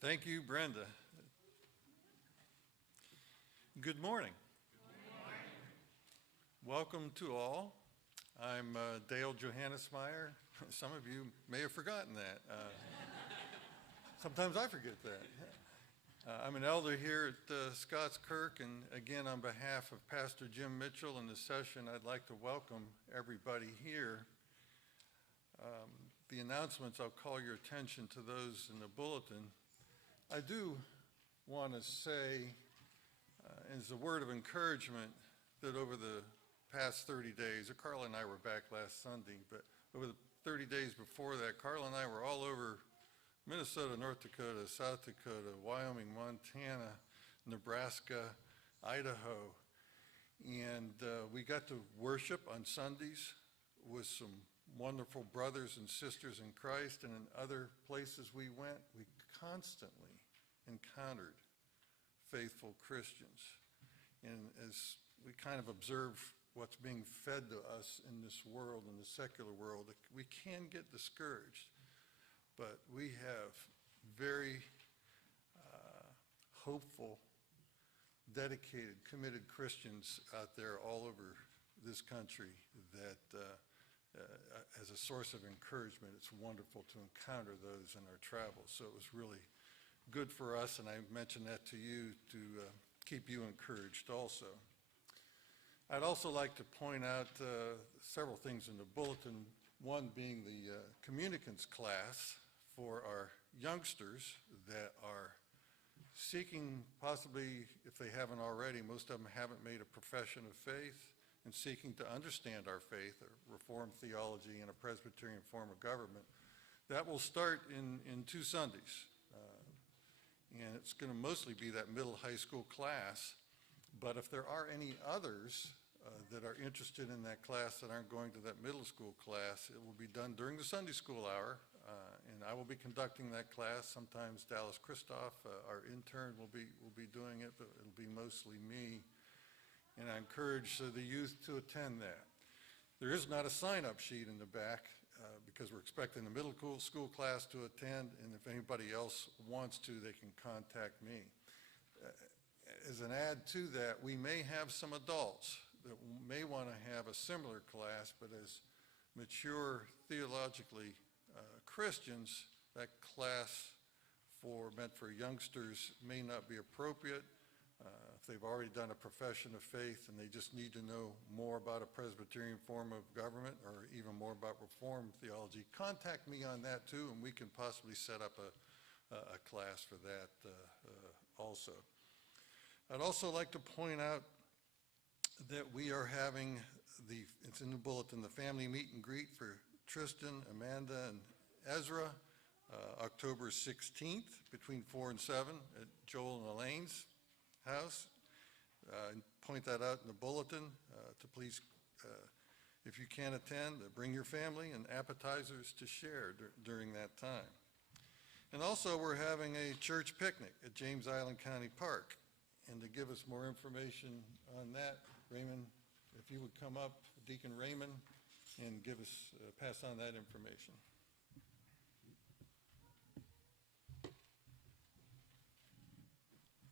Thank you, Brenda. Good morning. Good morning. Welcome to all. I'm Dale Johannesmeyer. Some of you may have forgotten that. Sometimes I forget that. I'm an elder here at Scots Kirk, and again, on behalf of Pastor Jim Mitchell and the session, I'd like to welcome everybody here. The announcements, I'll call your attention to those in the bulletin. I do want to say, as a word of encouragement, that over the past 30 days, Carla and I were back last Sunday, but over the 30 days before that, Carla and I were all over Minnesota, North Dakota, South Dakota, Wyoming, Montana, Nebraska, Idaho, and we got to worship on Sundays with some wonderful brothers and sisters in Christ, and in other places we went, we constantly encountered faithful Christians. And as we kind of observe what's being fed to us in this world, in the secular world, we can get discouraged. But we have very hopeful, dedicated, committed Christians out there all over this country that as a source of encouragement, it's wonderful to encounter those in our travels. So it was really good for us, and I mentioned that to you to keep you encouraged also. I'd also like to point out several things in the bulletin, one being the communicants class for our youngsters that are seeking, possibly if they haven't already, most of them haven't made a profession of faith and seeking to understand our faith, or Reformed theology and a Presbyterian form of government. That will start in 2 Sundays. And it's going to mostly be that middle high school class. But if there are any others that are interested in that class that aren't going to that middle school class, it will be done during the Sunday school hour. And I will be conducting that class. Sometimes Dallas Christoph, our intern, will be doing it, but it'll be mostly me. And I encourage the youth to attend that. There is not a sign-up sheet in the back because we're expecting the middle school class to attend, and if anybody else wants to, they can contact me. As an add to that, we may have some adults that may want to have a similar class, but as mature theologically Christians, that class meant for youngsters may not be appropriate. If they've already done a profession of faith and they just need to know more about a Presbyterian form of government or even more about Reformed theology, contact me on that too, and we can possibly set up a class for that also. I'd also like to point out that we are having it's in the bulletin, the family meet and greet for Tristan, Amanda, and Ezra, October 16th between 4 and 7 at Joel and Elaine's house. Point that out in the bulletin to please, if you can attend, bring your family and appetizers to share during that time. And also we're having a church picnic at James Island County Park. And to give us more information on that, Raymond, if you would come up, Deacon Raymond, and pass on that information.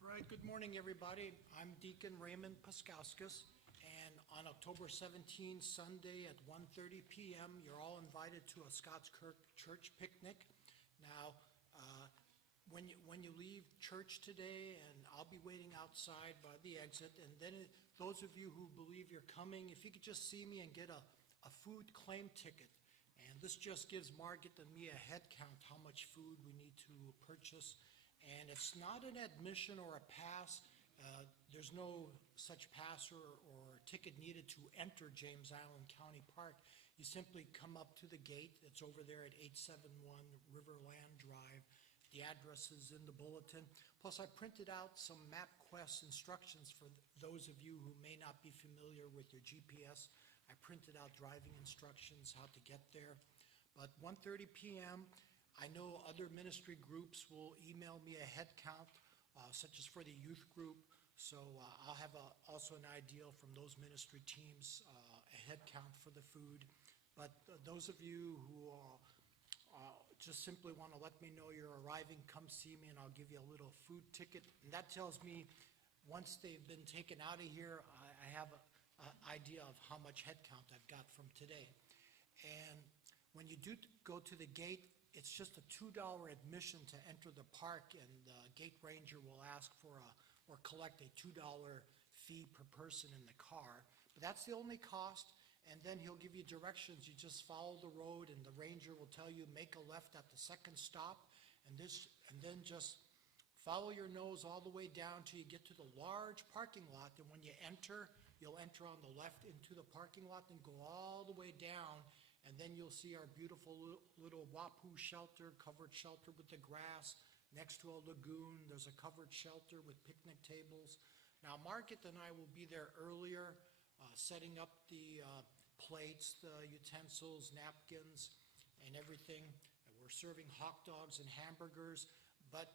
All right, good morning, everybody. I'm Deacon Raymond Paskauskas, and on October 17, Sunday at 1:30 p.m., you're all invited to a Scots Kirk church picnic. Now, when you leave church today, and I'll be waiting outside by the exit, and then those of you who believe you're coming, if you could just see me and get a food claim ticket. And this just gives Margaret and me a head count how much food we need to purchase. And it's not an admission or a pass. There's no such pass or ticket needed to enter James Island County Park. You simply come up to the gate. It's over there at 871 Riverland Drive. The address is in the bulletin. Plus, I printed out some MapQuest instructions for those of you who may not be familiar with your GPS. I printed out driving instructions, how to get there. But 1:30 p.m., I know other ministry groups will email me a head count, such as for the youth group. So I'll have also an idea from those ministry teams, a head count for the food. But those of you who just just simply want to let me know you're arriving, come see me, and I'll give you a little food ticket. And that tells me, once they've been taken out of here, I have an idea of how much head count I've got from today. And when you do go to the gate, it's just a $2 admission to enter the park, and the gate ranger will ask for or collect a $2 fee per person in the car. But that's the only cost, and then he'll give you directions. You just follow the road, and the ranger will tell you, make a left at the second stop, and then just follow your nose all the way down till you get to the large parking lot. And when you enter, you'll enter on the left into the parking lot and go all the way down, and then you'll see our beautiful little Wapu shelter, covered shelter with the grass. Next to a lagoon, there's a covered shelter with picnic tables. Now, Margaret and I will be there earlier, setting up the plates, the utensils, napkins, and everything. We're serving hot dogs and hamburgers, but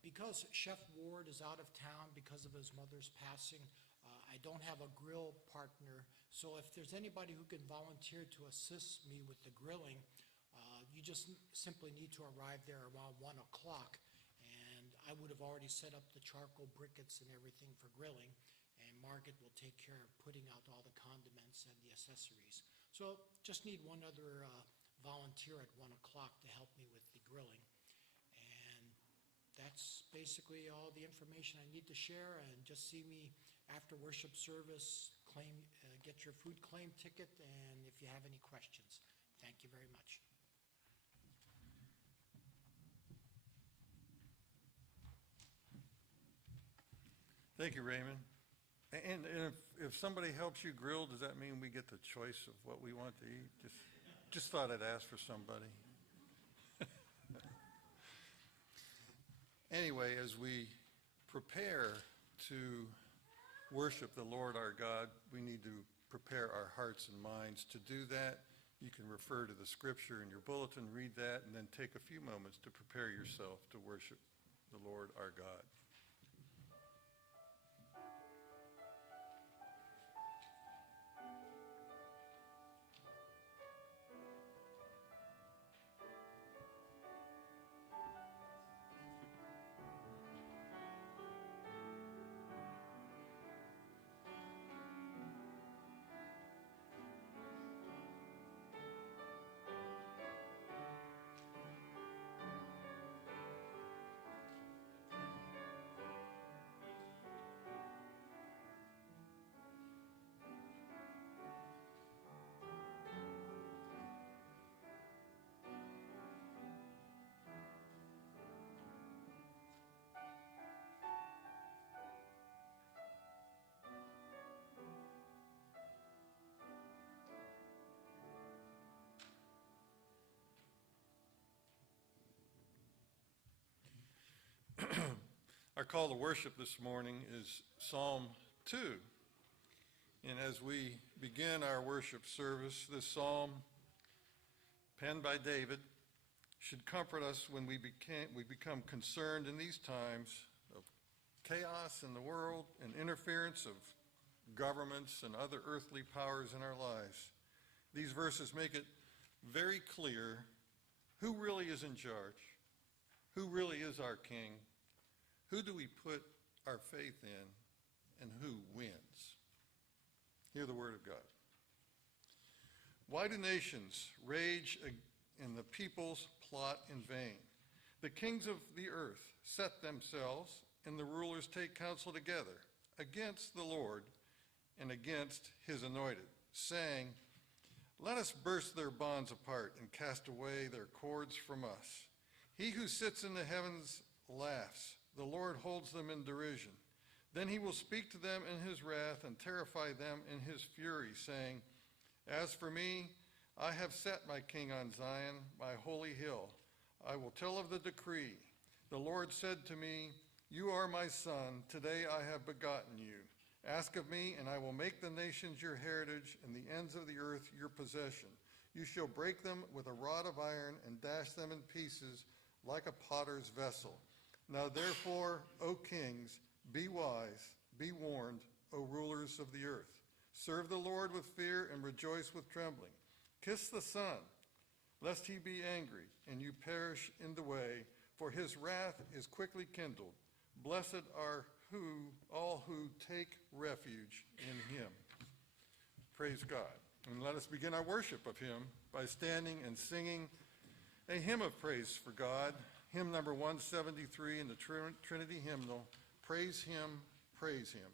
because Chef Ward is out of town because of his mother's passing, I don't have a grill partner. So if there's anybody who can volunteer to assist me with the grilling, you just simply need to arrive there around 1 o'clock. And I would have already set up the charcoal briquettes and everything for grilling. And Margaret will take care of putting out all the condiments and the accessories. So just need one other volunteer at 1 o'clock to help me with the grilling. That's basically all the information I need to share, and just see me after worship service, get your food claim ticket, and if you have any questions. Thank you very much. Thank you, Raymond. And if somebody helps you grill, does that mean we get the choice of what we want to eat? Just thought I'd ask for somebody. Anyway, as we prepare to worship the Lord our God, we need to prepare our hearts and minds. To do that, you can refer to the scripture in your bulletin, read that, and then take a few moments to prepare yourself to worship the Lord our God. Our call to worship this morning is Psalm 2. And as we begin our worship service, this psalm, penned by David, should comfort us when we become concerned in these times of chaos in the world and interference of governments and other earthly powers in our lives. These verses make it very clear who really is in charge, who really is our king, who do we put our faith in, and who wins. Hear the word of God. Why do nations rage and the peoples plot in vain? The kings of the earth set themselves, and the rulers take counsel together against the Lord and against his anointed, saying, let us burst their bonds apart and cast away their cords from us. He who sits in the heavens laughs. The Lord holds them in derision. Then he will speak to them in his wrath and terrify them in his fury, saying, as for me, I have set my king on Zion, my holy hill. I will tell of the decree. The Lord said to me, you are my son. Today I have begotten you. Ask of me, and I will make the nations your heritage and the ends of the earth your possession. You shall break them with a rod of iron and dash them in pieces like a potter's vessel. Now therefore, O kings, be wise, be warned, O rulers of the earth. Serve the Lord with fear and rejoice with trembling. Kiss the Son, lest he be angry and you perish in the way, for his wrath is quickly kindled. Blessed are all who take refuge in him. Praise God. And let us begin our worship of him by standing and singing a hymn of praise for God, hymn number 173 in the Trinity hymnal, Praise Him, Praise Him.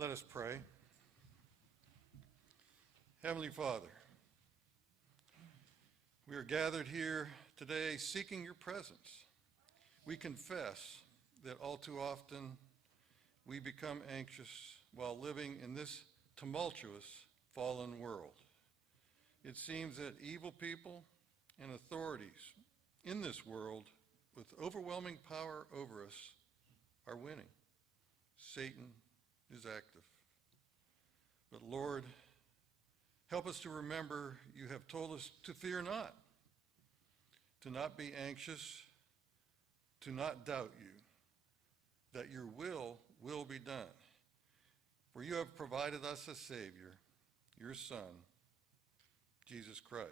Let us pray. Heavenly Father, we are gathered here today seeking your presence. We confess that all too often we become anxious while living in this tumultuous, fallen world. It seems that evil people and authorities in this world with overwhelming power over us are winning. Satan is active. But Lord, help us to remember you have told us to fear not, to not be anxious, to not doubt you, that your will be done. For you have provided us a Savior, your Son, Jesus Christ.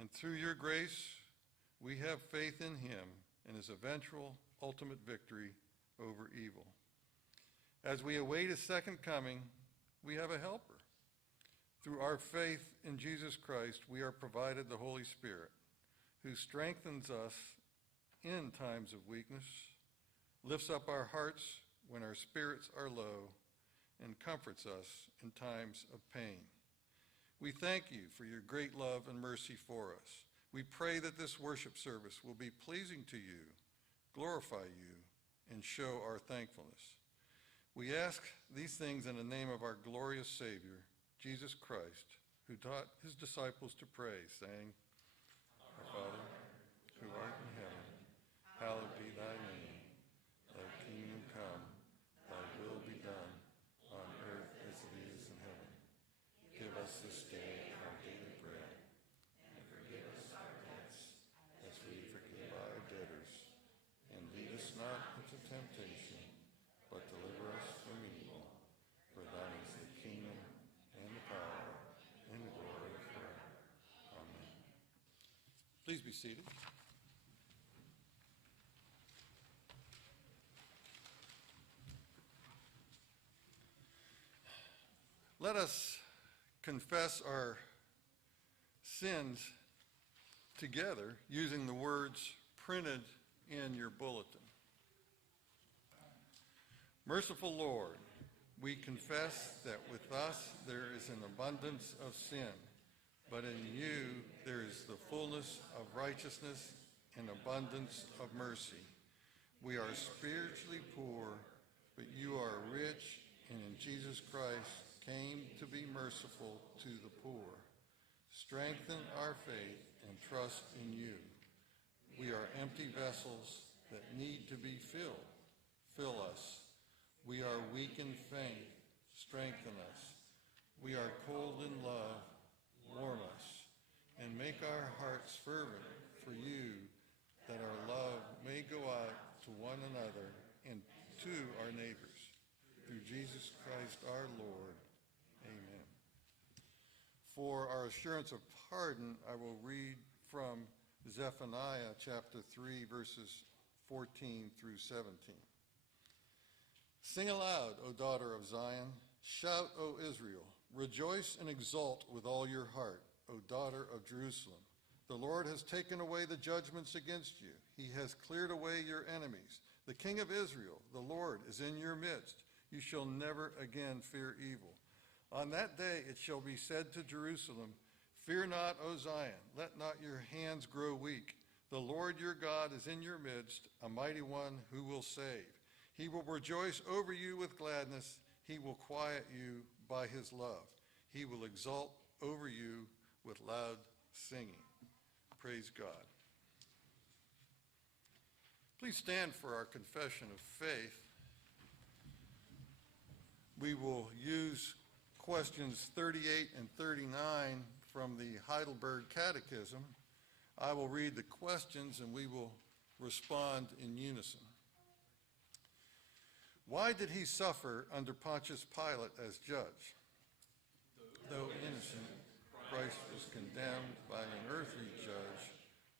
And through your grace, we have faith in him and his eventual ultimate victory over evil. As we await his second coming, we have a helper. Through our faith in Jesus Christ, we are provided the Holy Spirit, who strengthens us in times of weakness, lifts up our hearts when our spirits are low, and comforts us in times of pain. We thank you for your great love and mercy for us. We pray that this worship service will be pleasing to you, glorify you, and show our thankfulness. We ask these things in the name of our glorious Savior, Jesus Christ, who taught his disciples to pray, saying, Our Father, who art in heaven, hallowed be thy name. Thy kingdom come, thy will be done, on earth as it is in heaven. Give us this day our daily bread, and forgive us our debts, as we forgive our debtors. And lead us not into temptation, but deliver us from evil. For thine is the kingdom, and the power, and the glory forever. Amen. Please be seated. let us confess our sins together using the words printed in your bulletin. Merciful Lord, we confess that with us there is an abundance of sin, but in you there is the fullness of righteousness and abundance of mercy. We are spiritually poor, but you are rich, and in Jesus Christ came to be merciful to the poor. Strengthen our faith and trust in you. We are empty vessels that need to be filled. Fill us. We are weak in faith. Strengthen us. We are cold in love. Warm us. And make our hearts fervent for you, that our love may go out to one another and to our neighbors. Through Jesus Christ our Lord. Amen. For our assurance of pardon, I will read from Zephaniah chapter 3, verses 14 through 17. Sing aloud, O daughter of Zion. Shout, O Israel. Rejoice and exult with all your heart, O daughter of Jerusalem. The Lord has taken away the judgments against you. He has cleared away your enemies. The King of Israel, the Lord, is in your midst. You shall never again fear evil. On that day it shall be said to Jerusalem, Fear not, O Zion, let not your hands grow weak. The Lord your God is in your midst, a mighty one who will save. He will rejoice over you with gladness. He will quiet you by his love. He will exult over you with loud singing. Praise God. Please stand for our confession of faith. We will use questions 38 and 39 from the Heidelberg Catechism. I will read the questions and we will respond in unison. Why did he suffer under Pontius Pilate as judge? Though innocent, Christ was condemned by an earthly judge,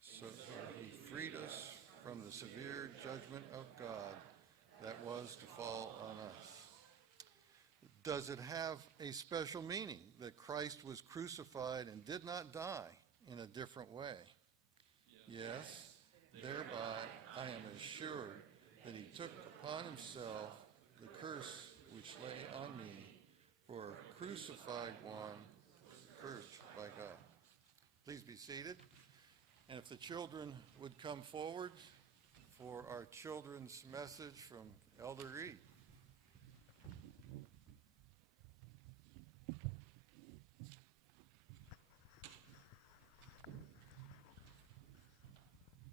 so that he freed us from the severe judgment of God that was to fall on us. Does it have a special meaning that Christ was crucified and did not die in a different way? Yes, thereby I am assured that he took upon himself the curse which lay on me, for a crucified one, cursed by God. Please be seated. And if the children would come forward for our children's message from Elder Reed.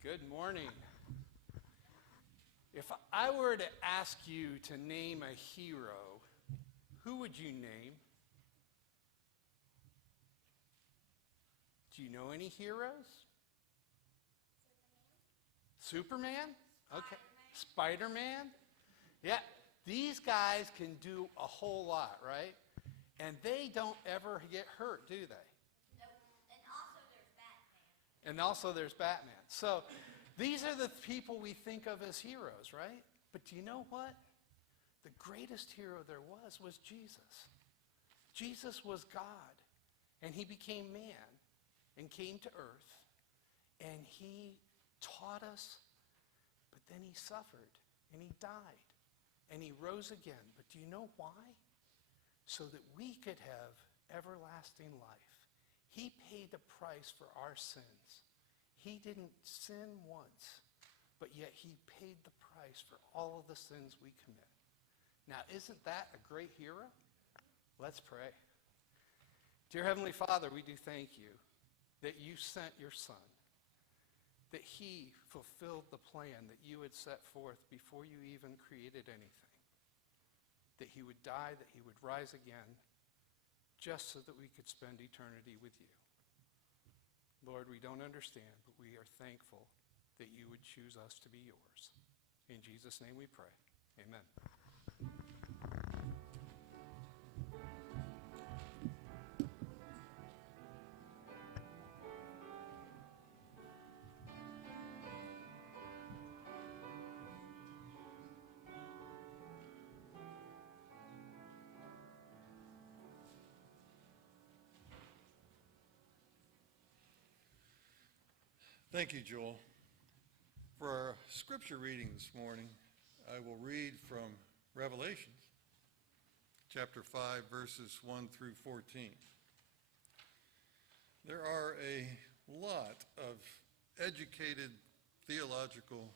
Good morning. If I were to ask you to name a hero, who would you name? Do you know any heroes? Superman? Okay. Spider-Man? Yeah, these guys can do a whole lot, right? And they don't ever get hurt, do they? And also there's Batman. So these are the people we think of as heroes, right? But do you know what? The greatest hero there was Jesus. Jesus was God, and he became man and came to earth, and he taught us, but then he suffered, and he died, and he rose again. But do you know why? So that we could have everlasting life. He paid the price for our sins. He didn't sin once, but yet he paid the price for all of the sins we commit. Now, isn't that a great hero? Let's pray. Dear Heavenly Father, we do thank you that you sent your Son, that he fulfilled the plan that you had set forth before you even created anything, that he would die, that he would rise again, just so that we could spend eternity with you. Lord, we don't understand, but we are thankful that you would choose us to be yours. In Jesus' name we pray. Amen. Thank you, Joel. For our scripture reading this morning, I will read from Revelations, chapter 5, verses 1 through 14. There are a lot of educated theological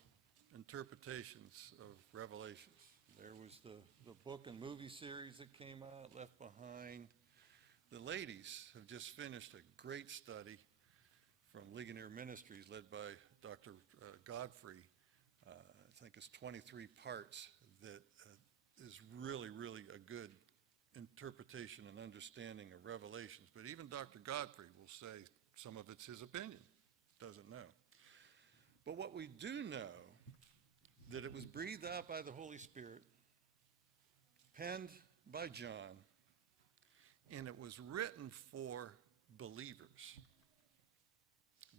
interpretations of Revelations. There was the book and movie series that came out, Left Behind. The ladies have just finished a great study from Ligonier Ministries led by Dr. Godfrey. I think it's 23 parts that is really, really a good interpretation and understanding of Revelations. But even Dr. Godfrey will say some of it's his opinion, doesn't know. But what we do know, that it was breathed out by the Holy Spirit, penned by John, and it was written for believers.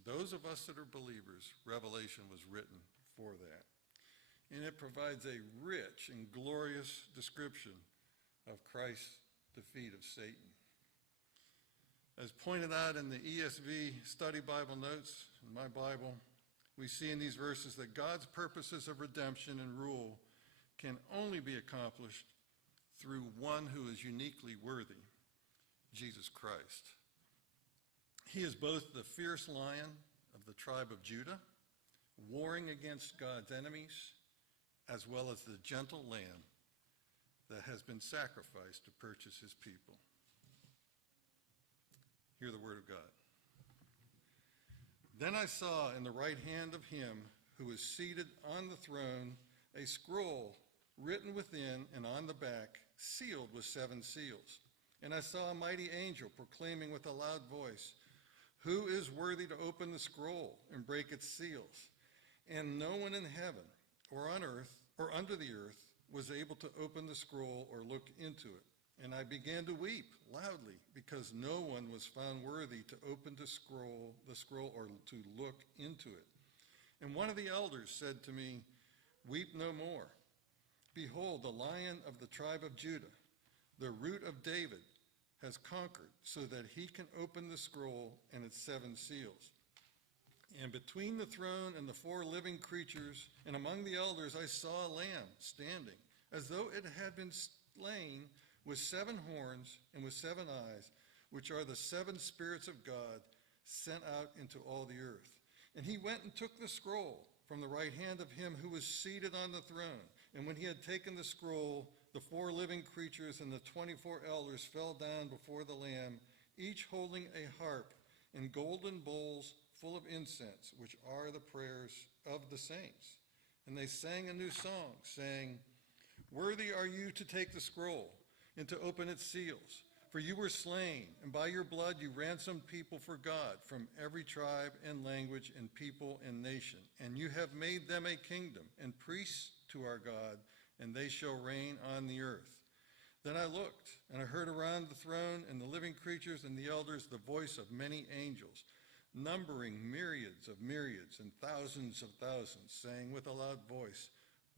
Those of us that are believers, Revelation was written for that. And it provides a rich and glorious description of Christ's defeat of Satan. As pointed out in the ESV study Bible notes, in my Bible, we see in these verses that God's purposes of redemption and rule can only be accomplished through one who is uniquely worthy, Jesus Christ. He is both the fierce lion of the tribe of Judah, warring against God's enemies, as well as the gentle lamb that has been sacrificed to purchase his people. Hear the word of God. Then I saw in the right hand of him who was seated on the throne a scroll written within and on the back, sealed with 7 seals. And I saw a mighty angel proclaiming with a loud voice, "Who is worthy to open the scroll and break its seals?" And no one in heaven or on earth or under the earth was able to open the scroll or look into it. And I began to weep loudly because no one was found worthy to open the scroll or to look into it. And one of the elders said to me, "Weep no more. Behold, the Lion of the tribe of Judah, the root of David, has conquered so that he can open the scroll and its 7 seals." And between the throne and the 4 living creatures and among the elders I saw a lamb standing, as though it had been slain, with 7 horns and with 7 eyes, which are the 7 spirits of God sent out into all the earth. And he went and took the scroll from the right hand of him who was seated on the throne. And when he had taken the scroll, the 4 living creatures and the 24 elders fell down before the Lamb, each holding a harp and golden bowls full of incense, which are the prayers of the saints. And they sang a new song, saying, "Worthy are you to take the scroll and to open its seals. For you were slain, and by your blood you ransomed people for God from every tribe and language and people and nation. And you have made them a kingdom and priests to our God, and they shall reign on the earth." Then I looked, and I heard around the throne and the living creatures and the elders the voice of many angels, numbering myriads and thousands of thousands, saying with a loud voice,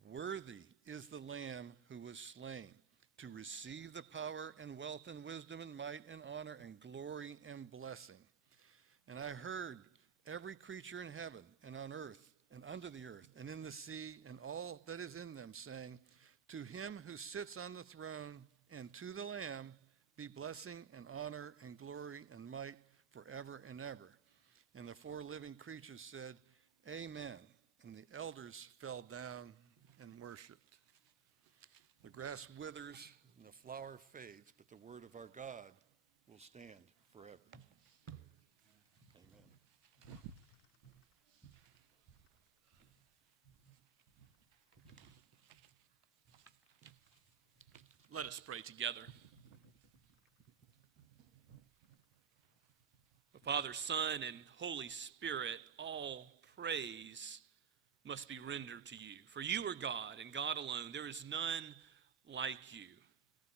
"Worthy is the Lamb who was slain, to receive the power and wealth and wisdom and might and honor and glory and blessing." And I heard every creature in heaven and on earth and under the earth and in the sea and all that is in them, saying, "To him who sits on the throne and to the Lamb be blessing and honor and glory and might forever and ever." And the 4 living creatures said, "Amen." And the elders fell down and worshiped. The grass withers and the flower fades, but the word of our God will stand forever. Amen. Let us pray together. The Father, Son, and Holy Spirit, all praise must be rendered to you. For you are God, and God alone. There is none like you.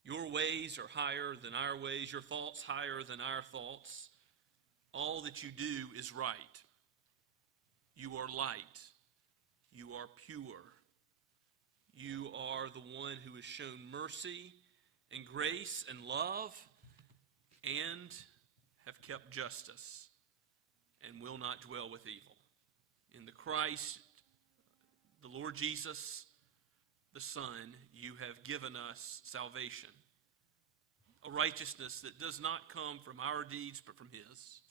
Your ways are higher than our ways, your thoughts higher than our thoughts. All that you do is right. You are light. You are pure. You are the one who has shown mercy and grace and love and have kept justice and will not dwell with evil. In the Christ, the Lord Jesus, the Son, you have given us salvation, a righteousness that does not come from our deeds but from his.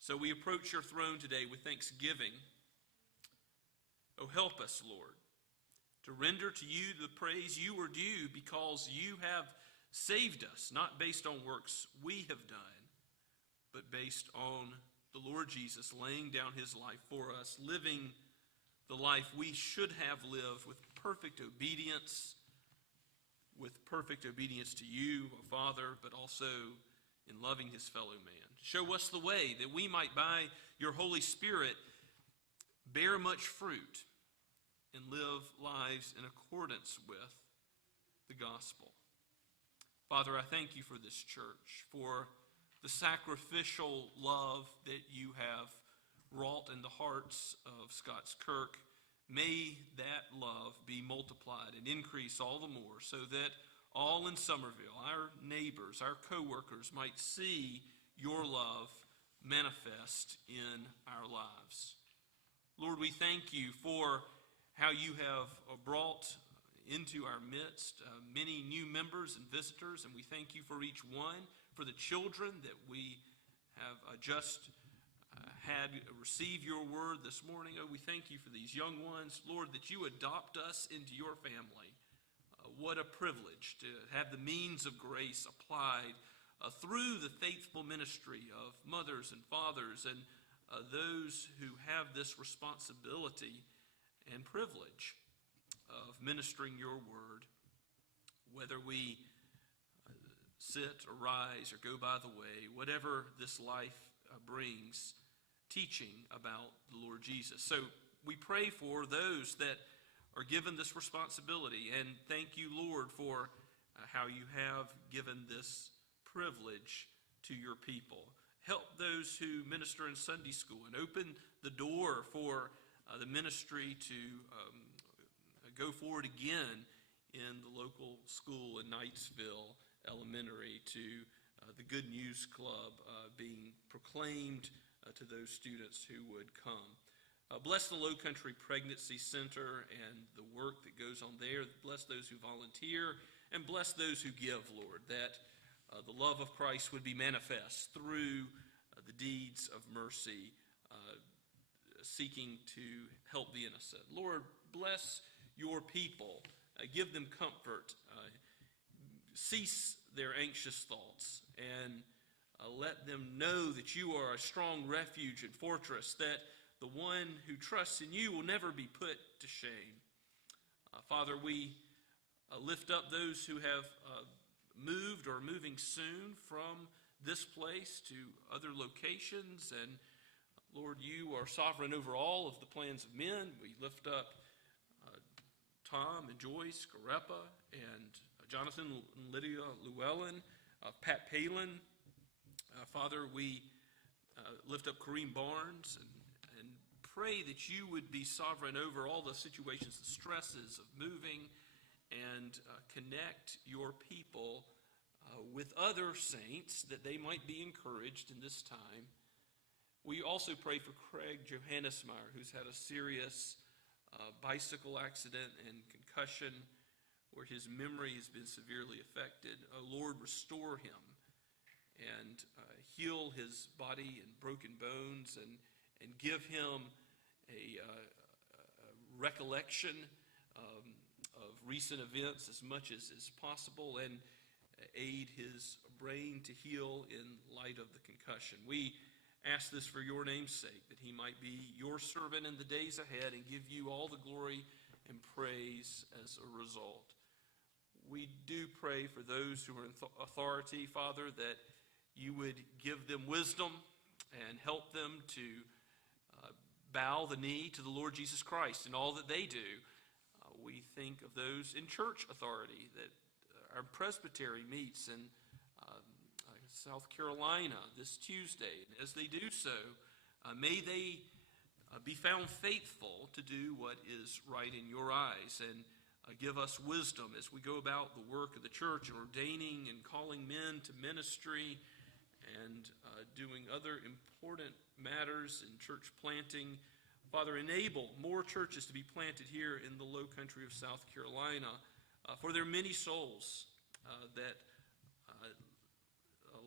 So we approach your throne today with thanksgiving. Oh, help us, Lord, to render to you the praise you are due, because you have saved us, not based on works we have done, but based on the Lord Jesus laying down his life for us, living the life we should have lived with perfect obedience to you, Father, but also in loving his fellow man. Show us the way that we might, by your Holy Spirit, bear much fruit and live lives in accordance with the gospel. Father, I thank you for this church, for the sacrificial love that you have wrought in the hearts of Scots Kirk. May that love be multiplied and increase all the more, so that all in Summerville, our neighbors, our co-workers, might see your love manifest in our lives. Lord, we thank you for how you have brought into our midst many new members and visitors, and we thank you for each one, for the children that we have just had receive your word this morning. Oh, we thank you for these young ones, Lord, that you adopt us into your family. What a privilege to have the means of grace applied through the faithful ministry of mothers and fathers and those who have this responsibility and privilege of ministering your word, whether we sit or rise or go by the way, whatever this life brings, teaching about the Lord Jesus. So we pray for those that are given this responsibility, and thank you, Lord, for how you have given this privilege to your people. Help those who minister in Sunday school and open the door for the ministry to go forward again in the local school in Knightsville Elementary, to the Good News Club being proclaimed to those students who would come. Bless the Low Country Pregnancy Center and the work that goes on there. Bless those who volunteer, and bless those who give, Lord, that the love of Christ would be manifest through the deeds of mercy, seeking to help the innocent. Lord, bless your people. Give them comfort. Cease their anxious thoughts, and let them know that you are a strong refuge and fortress, that the one who trusts in you will never be put to shame. Father, we lift up those who have moved or moving soon from this place to other locations, and Lord, you are sovereign over all of the plans of men. We lift up Tom and Joyce Garepa and Jonathan and Lydia Llewellyn, Pat Palin. Father, we lift up Kareem Barnes and pray that you would be sovereign over all the situations, the stresses of moving, and connect your people with other saints that they might be encouraged in this time. We also pray for Craig Johannesmeyer, who's had a serious bicycle accident and concussion where his memory has been severely affected. Oh, Lord, restore him and heal his body and broken bones, and give him a recollection of recent events as much as is possible, and aid his brain to heal in light of the concussion. We ask this for your name's sake, that he might be your servant in the days ahead and give you all the glory and praise as a result. We do pray for those who are in authority, Father, that you would give them wisdom and help them to bow the knee to the Lord Jesus Christ in all that they do. We think of those in church authority, that our presbytery meets in South Carolina this Tuesday. As they do so, may they be found faithful to do what is right in your eyes, and give us wisdom as we go about the work of the church, and ordaining and calling men to ministry, and doing other important matters in church planting. Father, enable more churches to be planted here in the low country of South Carolina, for there are many souls that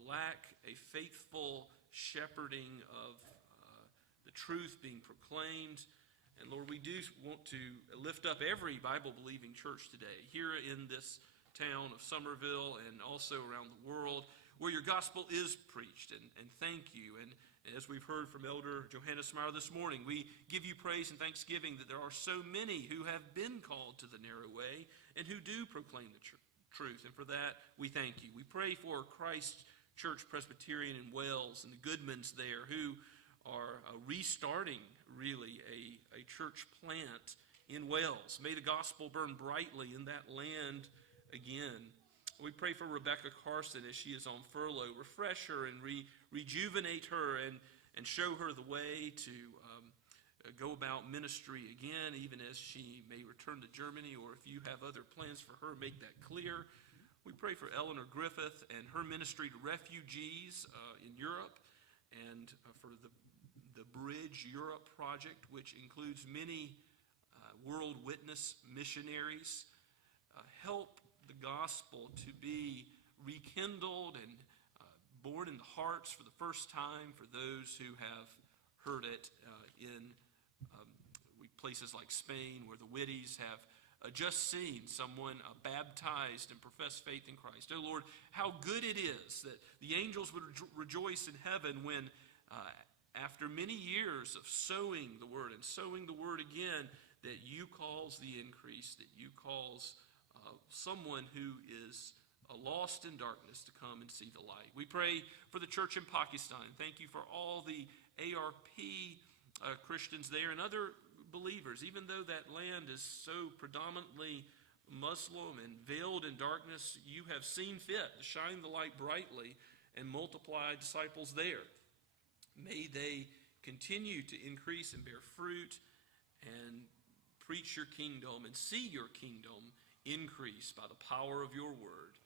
lack a faithful shepherding of the truth being proclaimed. And Lord, we do want to lift up every Bible-believing church today, here in this town of Summerville and also around the world, where your gospel is preached. And thank you. And as we've heard from Elder Johannes Meyer this morning, we give you praise and thanksgiving that there are so many who have been called to the narrow way and who do proclaim the truth. And for that, we thank you. We pray for Christ Church Presbyterian in Wales and the Goodmans there, who are restarting, really, a church plant in Wales. May the gospel burn brightly in that land again. We pray for Rebecca Carson as she is on furlough. Refresh her and rejuvenate her and show her the way to go about ministry again, even as she may return to Germany, or if you have other plans for her, make that clear. We pray for Eleanor Griffith and her ministry to refugees in Europe, and for the Bridge Europe project, which includes many world witness missionaries. Help the gospel to be rekindled and born in the hearts for the first time for those who have heard it in places like Spain, where the Whitties have just seen someone baptized and profess faith in Christ. Oh Lord, how good it is that the angels would rejoice in heaven when after many years of sowing the word and sowing the word again, that you cause the increase, that you cause someone who is lost in darkness to come and see the light. We pray for the church in Pakistan. Thank you for all the ARP Christians there and other believers. Even though that land is so predominantly Muslim and veiled in darkness, you have seen fit to shine the light brightly and multiply disciples there. May they continue to increase and bear fruit and preach your kingdom and see your kingdom increase by the power of your word.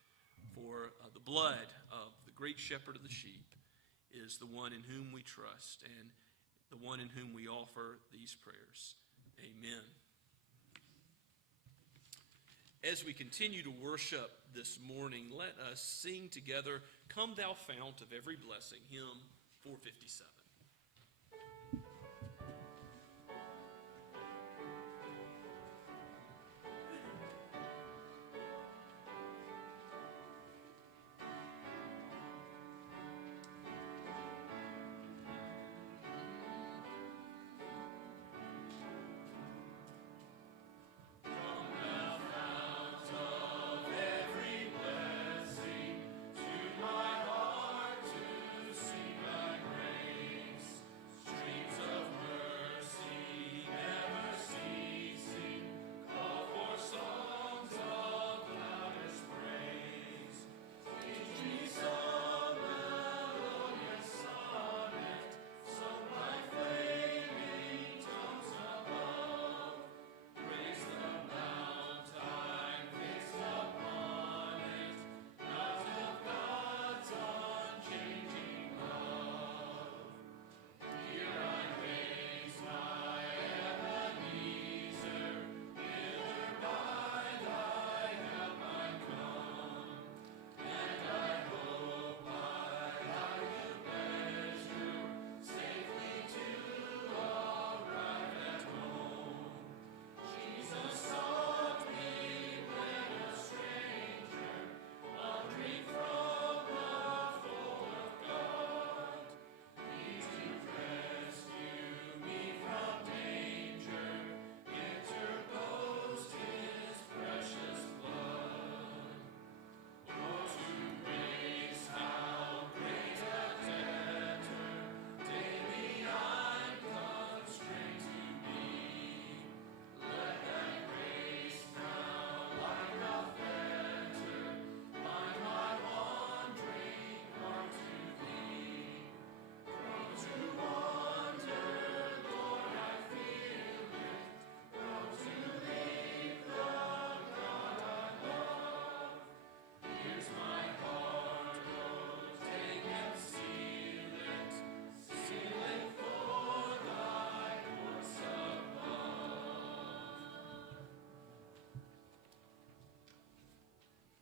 For the blood of the great shepherd of the sheep is the one in whom we trust and the one in whom we offer these prayers. Amen. As we continue to worship this morning, let us sing together, Come Thou Fount of Every Blessing, hymn 457. Sing thy grace.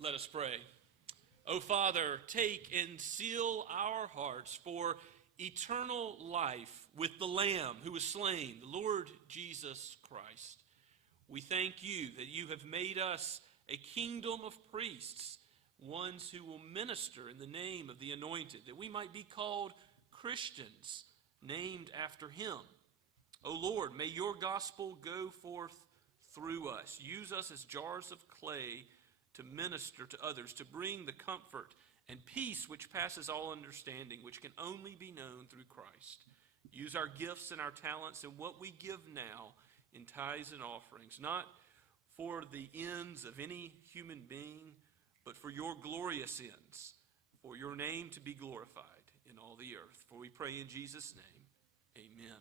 Let us pray. O Father, take and seal our hearts for eternal life with the Lamb who was slain, the Lord Jesus Christ. We thank you that you have made us a kingdom of priests, ones who will minister in the name of the Anointed, that we might be called Christians, named after him. O Lord, may your gospel go forth through us. Use us as jars of clay to minister to others, to bring the comfort and peace which passes all understanding, which can only be known through Christ. Use our gifts and our talents and what we give now in tithes and offerings, not for the ends of any human being, but for your glorious ends, for your name to be glorified in all the earth. For we pray in Jesus' name, amen.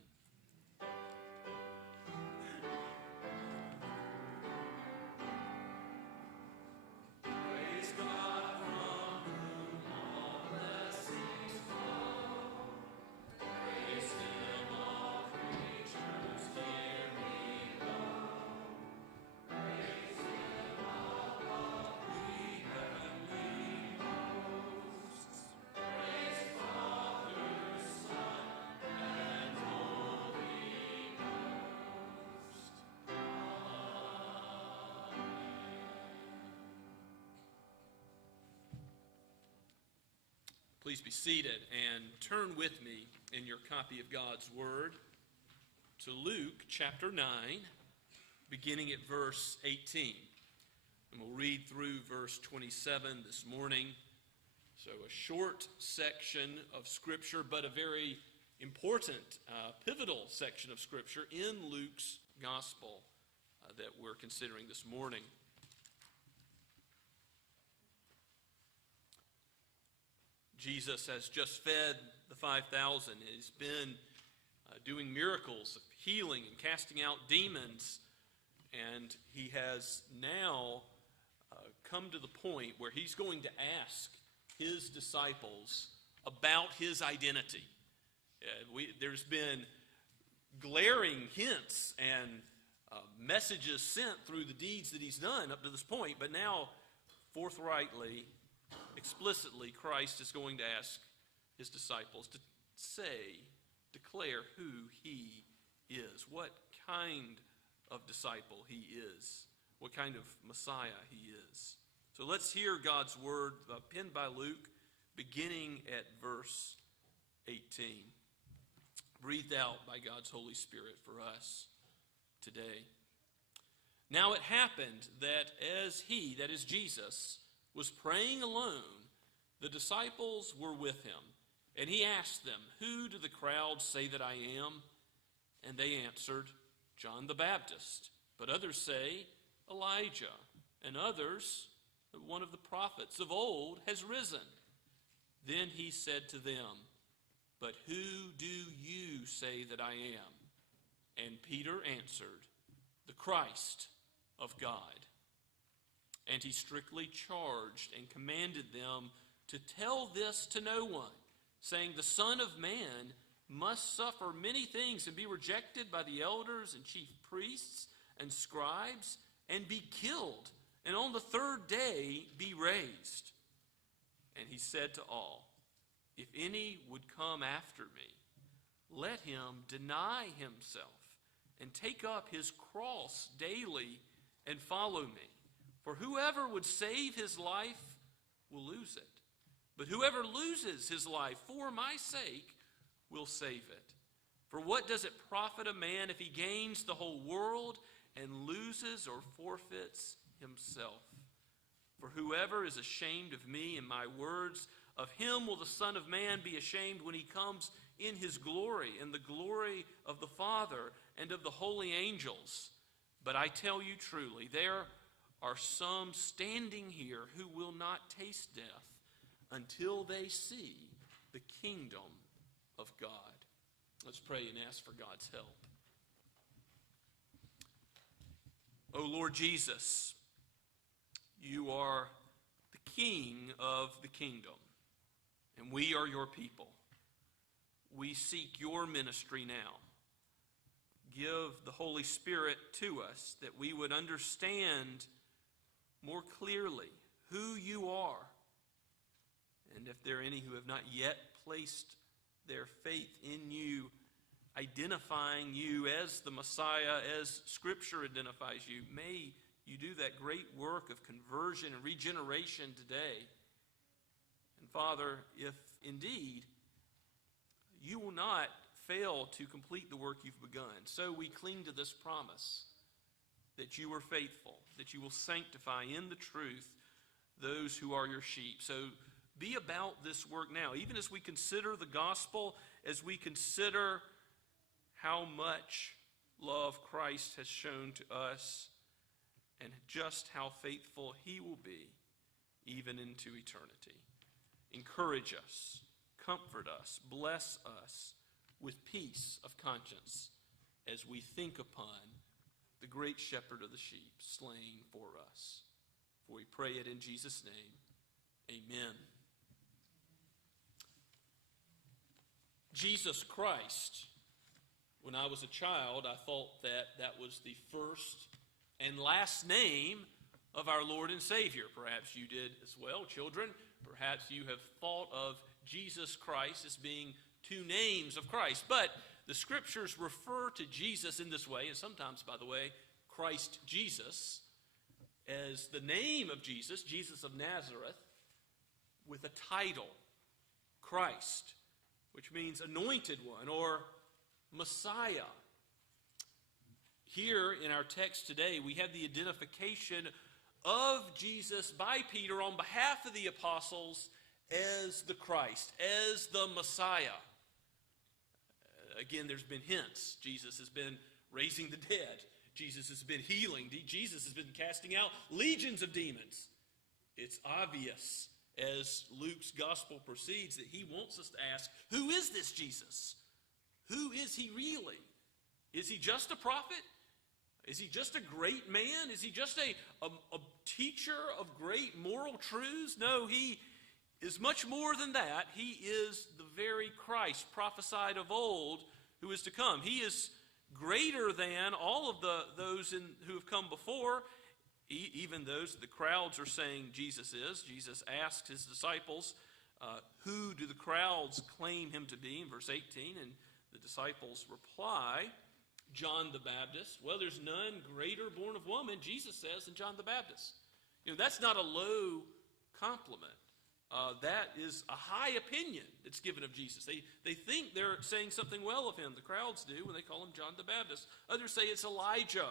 Please be seated and turn with me in your copy of God's Word to Luke chapter 9, beginning at verse 18. And we'll read through verse 27 this morning. So a short section of Scripture, but a very important, pivotal section of Scripture in Luke's Gospel that we're considering this morning. Jesus has just fed the 5,000. He's been doing miracles of healing and casting out demons. And he has now come to the point where he's going to ask his disciples about his identity. There's been glaring hints and messages sent through the deeds that he's done up to this point. But now, forthrightly, explicitly, Christ is going to ask his disciples to declare who he is, what kind of disciple he is, what kind of Messiah he is. So let's hear God's word penned by Luke, beginning at verse 18, breathed out by God's Holy Spirit for us today. Now it happened that as he, that is Jesus, was praying alone, the disciples were with him, and he asked them, "Who do the crowd say that I am?" And they answered, "John the Baptist, but others say Elijah, and others that one of the prophets of old has risen." Then he said to them, "But who do you say that I am?" And Peter answered, "The Christ of God." And he strictly charged and commanded them to tell this to no one, saying, "The Son of Man must suffer many things and be rejected by the elders and chief priests and scribes and be killed, and on the third day be raised." And he said to all, "If any would come after me, let him deny himself and take up his cross daily and follow me. For whoever would save his life will lose it. But whoever loses his life for my sake will save it. For what does it profit a man if he gains the whole world and loses or forfeits himself? For whoever is ashamed of me and my words, of him will the Son of Man be ashamed when he comes in his glory and the glory of the Father and of the holy angels. But I tell you truly, there are some standing here who will not taste death until they see the kingdom of God." Let's pray and ask for God's help. O Lord Jesus, you are the King of the kingdom, and we are your people. We seek your ministry now. Give the Holy Spirit to us that we would understand more clearly who you are. And if there are any who have not yet placed their faith in you, identifying you as the Messiah, as Scripture identifies you, may you do that great work of conversion and regeneration today. And Father, if indeed you will not fail to complete the work you've begun, so we cling to this promise that you are faithful, that you will sanctify in the truth those who are your sheep. So be about this work now, even as we consider the gospel, as we consider how much love Christ has shown to us, and just how faithful he will be even into eternity. Encourage us, comfort us, bless us with peace of conscience as we think upon the great shepherd of the sheep slain for us. For we pray it in Jesus' name. Amen. Jesus Christ. When I was a child, I thought that was the first and last name of our Lord and Savior. Perhaps you did as well, children. Perhaps you have thought of Jesus Christ as being two names of Christ. But the Scriptures refer to Jesus in this way, and sometimes, by the way, Christ Jesus, as the name of Jesus, Jesus of Nazareth, with a title, Christ, which means anointed one or Messiah. Here in our text today, we have the identification of Jesus by Peter on behalf of the apostles as the Christ, as the Messiah. Again, there's been hints. Jesus has been raising the dead. Jesus has been healing. Jesus has been casting out legions of demons. It's obvious as Luke's gospel proceeds that he wants us to ask, who is this Jesus? Who is he really? Is he just a prophet? Is he just a great man? Is he just a teacher of great moral truths? No, he is much more than that. He is the very Christ prophesied of old who is to come. He is greater than all of those who have come before, even those the crowds are saying Jesus is. Jesus asked his disciples, who do the crowds claim him to be? In verse 18, and the disciples reply, John the Baptist. Well, there's none greater born of woman, Jesus says, than John the Baptist. That's not a low compliment. That is a high opinion that's given of Jesus. They think they're saying something well of him. The crowds do when they call him John the Baptist. Others say it's Elijah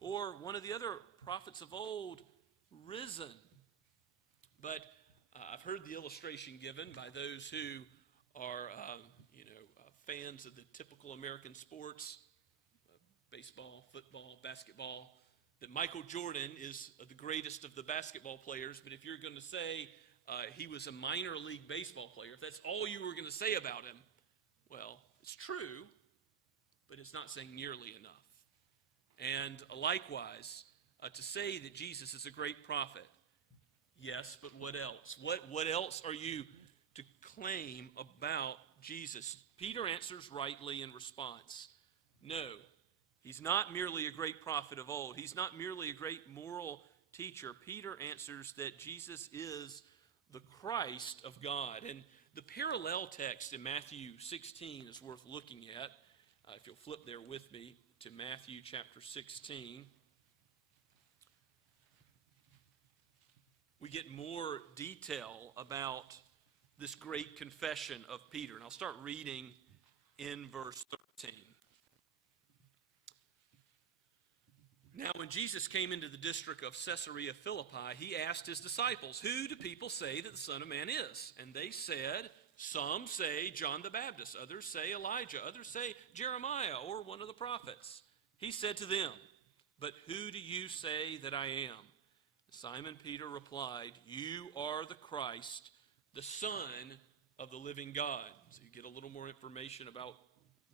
or one of the other prophets of old risen. But I've heard the illustration given by those who are fans of the typical American sports, baseball, football, basketball, that Michael Jordan is the greatest of the basketball players. But if you're going to say he was a minor league baseball player, if that's all you were going to say about him, well, it's true, but it's not saying nearly enough. And likewise, to say that Jesus is a great prophet, yes, but what else? What else are you to claim about Jesus? Peter answers rightly in response. No, he's not merely a great prophet of old. He's not merely a great moral teacher. Peter answers that Jesus is the Christ of God. And the parallel text in Matthew 16 is worth looking at. If you'll flip there with me to Matthew chapter 16. We get more detail about this great confession of Peter. And I'll start reading in verse 13. Now, when Jesus came into the district of Caesarea Philippi, he asked his disciples, who do people say that the Son of Man is? And they said, some say John the Baptist, others say Elijah, others say Jeremiah or one of the prophets. He said to them, but who do you say that I am? Simon Peter replied, you are the Christ, the Son of the living God. So you get a little more information about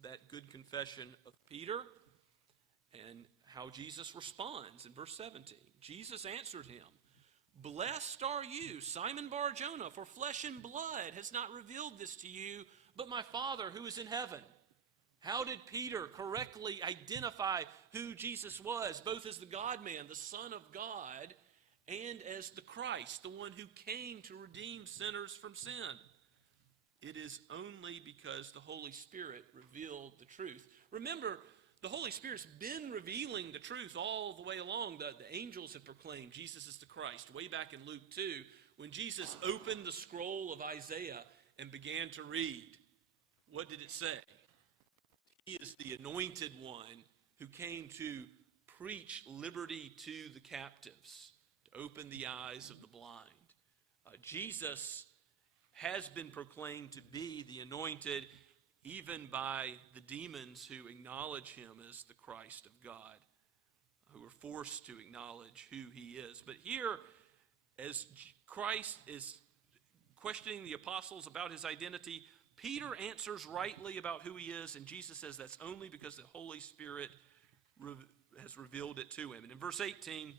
that good confession of Peter and how Jesus responds in verse 17. Jesus answered him, blessed are you, Simon Bar-Jonah, for flesh and blood has not revealed this to you, but my Father who is in heaven. How did Peter correctly identify who Jesus was, both as the God-man, the Son of God, and as the Christ, the one who came to redeem sinners from sin. It is only because the Holy Spirit revealed the truth. Remember, the Holy Spirit's been revealing the truth all the way along. The angels have proclaimed Jesus is the Christ. Way back in Luke 2, when Jesus opened the scroll of Isaiah and began to read, what did it say? He is the anointed one who came to preach liberty to the captives, to open the eyes of the blind. Jesus has been proclaimed to be the anointed even by the demons who acknowledge him as the Christ of God, who are forced to acknowledge who he is. But here, as Christ is questioning the apostles about his identity, Peter answers rightly about who he is, and Jesus says that's only because the Holy Spirit has revealed it to him. And in verse 18,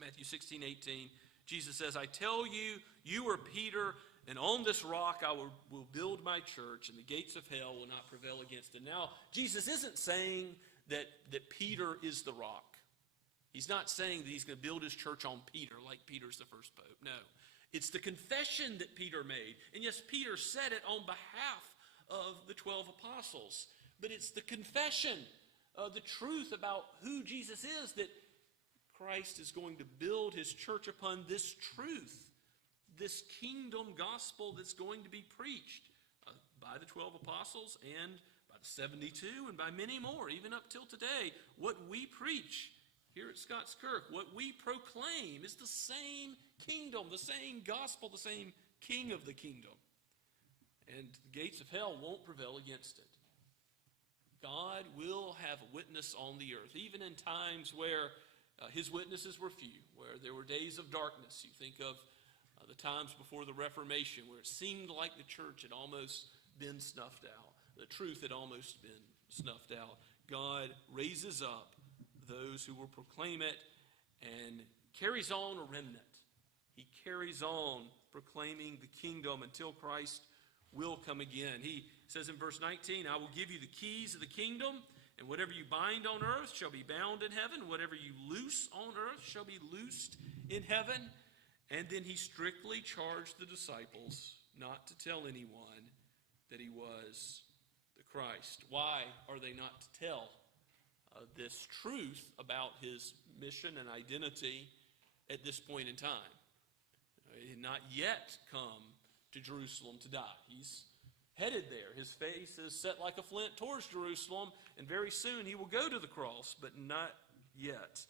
Matthew 16:18, Jesus says, I tell you, you are Peter, and on this rock I will build my church, and the gates of hell will not prevail against it. Now, Jesus isn't saying that Peter is the rock. He's not saying that he's going to build his church on Peter like Peter's the first pope. No. It's the confession that Peter made. And yes, Peter said it on behalf of the 12 apostles. But it's the confession of the truth about who Jesus is, that Christ is going to build his church upon this truth, this kingdom gospel that's going to be preached by the 12 apostles and by the 72 and by many more, even up till today. What we preach here at Scots Kirk, what we proclaim is the same kingdom, the same gospel, the same king of the kingdom. And the gates of hell won't prevail against it. God will have a witness on the earth, even in times where his witnesses were few, where there were days of darkness. You think of the times before the Reformation, where it seemed like the church had almost been snuffed out. The truth had almost been snuffed out. God raises up those who will proclaim it and carries on a remnant. He carries on proclaiming the kingdom until Christ will come again. He says in verse 19, I will give you the keys of the kingdom, and whatever you bind on earth shall be bound in heaven. Whatever you loose on earth shall be loosed in heaven. And then he strictly charged the disciples not to tell anyone that he was the Christ. Why are they not to tell this truth about his mission and identity at this point in time? He had not yet come to Jerusalem to die. He's headed there. His face is set like a flint towards Jerusalem, and very soon he will go to the cross, but not yet.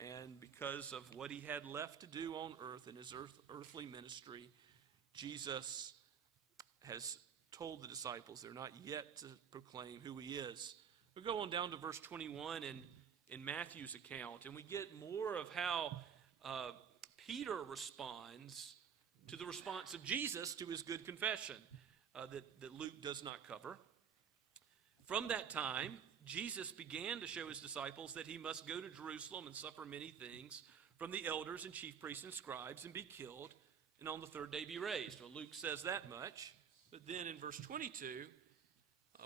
And because of what he had left to do on earth in his earthly ministry, Jesus has told the disciples they're not yet to proclaim who he is. We go on down to verse 21 in Matthew's account, and we get more of how Peter responds to the response of Jesus to his good confession that Luke does not cover. From that time, Jesus began to show his disciples that he must go to Jerusalem and suffer many things from the elders and chief priests and scribes and be killed, and on the third day be raised. Well, Luke says that much, but then in verse 22,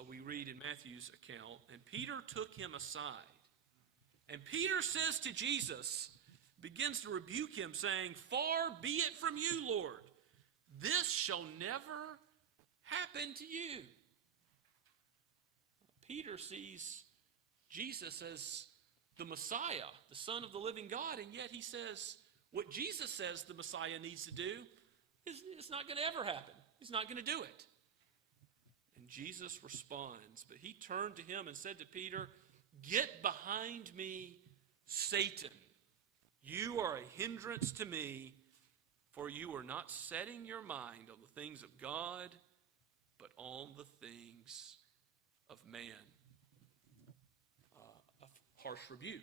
we read in Matthew's account, and Peter took him aside. And Peter says to Jesus, begins to rebuke him, saying, Far be it from you, Lord. This shall never happen to you. Peter sees Jesus as the Messiah, the Son of the living God, and yet he says what Jesus says the Messiah needs to do is not going to ever happen. He's not going to do it. And Jesus responds, but he turned to him and said to Peter, Get behind me, Satan. You are a hindrance to me, for you are not setting your mind on the things of God, but on the things of man. A harsh rebuke,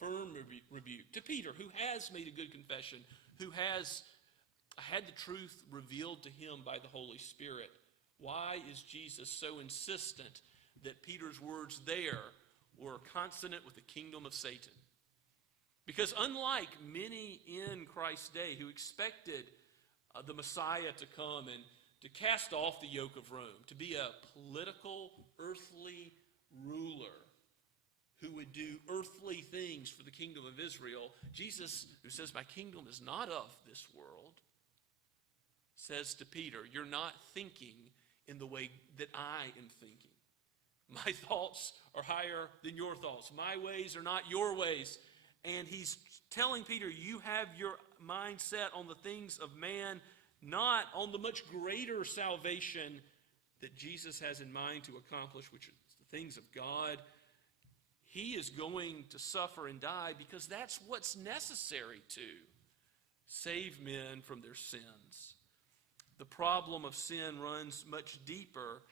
a firm rebuke to Peter, who has made a good confession, who has had the truth revealed to him by the Holy Spirit. Why is Jesus so insistent that Peter's words there were consonant with the kingdom of Satan? Because unlike many in Christ's day who expected the Messiah to come and to cast off the yoke of Rome, to be a political, earthly ruler, who would do earthly things for the kingdom of Israel. Jesus, who says, my kingdom is not of this world, says to Peter, you're not thinking in the way that I am thinking. My thoughts are higher than your thoughts. My ways are not your ways. And he's telling Peter, you have your mind set on the things of man, not on the much greater salvation that Jesus has in mind to accomplish, which is the things of God. He is going to suffer and die because that's what's necessary to save men from their sins. The problem of sin runs much deeper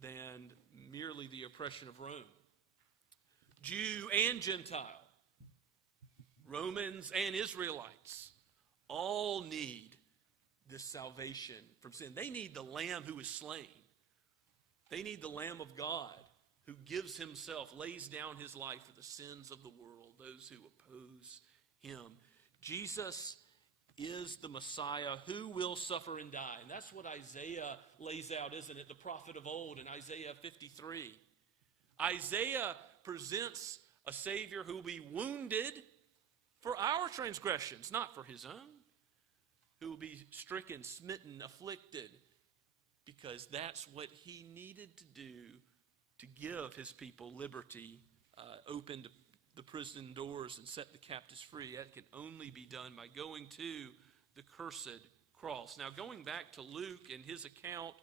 than merely the oppression of Rome. Jew and Gentile, Romans and Israelites, all need this salvation from sin. They need the Lamb who is slain. They need the Lamb of God who gives himself, lays down his life for the sins of the world, those who oppose him. Jesus is the Messiah who will suffer and die. And that's what Isaiah lays out, isn't it? The prophet of old in Isaiah 53. Isaiah presents a Savior who will be wounded for our transgressions, not for his own. Who will be stricken, smitten, afflicted, because that's what he needed to do to give his people liberty, open the prison doors and set the captives free. That can only be done by going to the cursed cross. Now, going back to Luke and his account,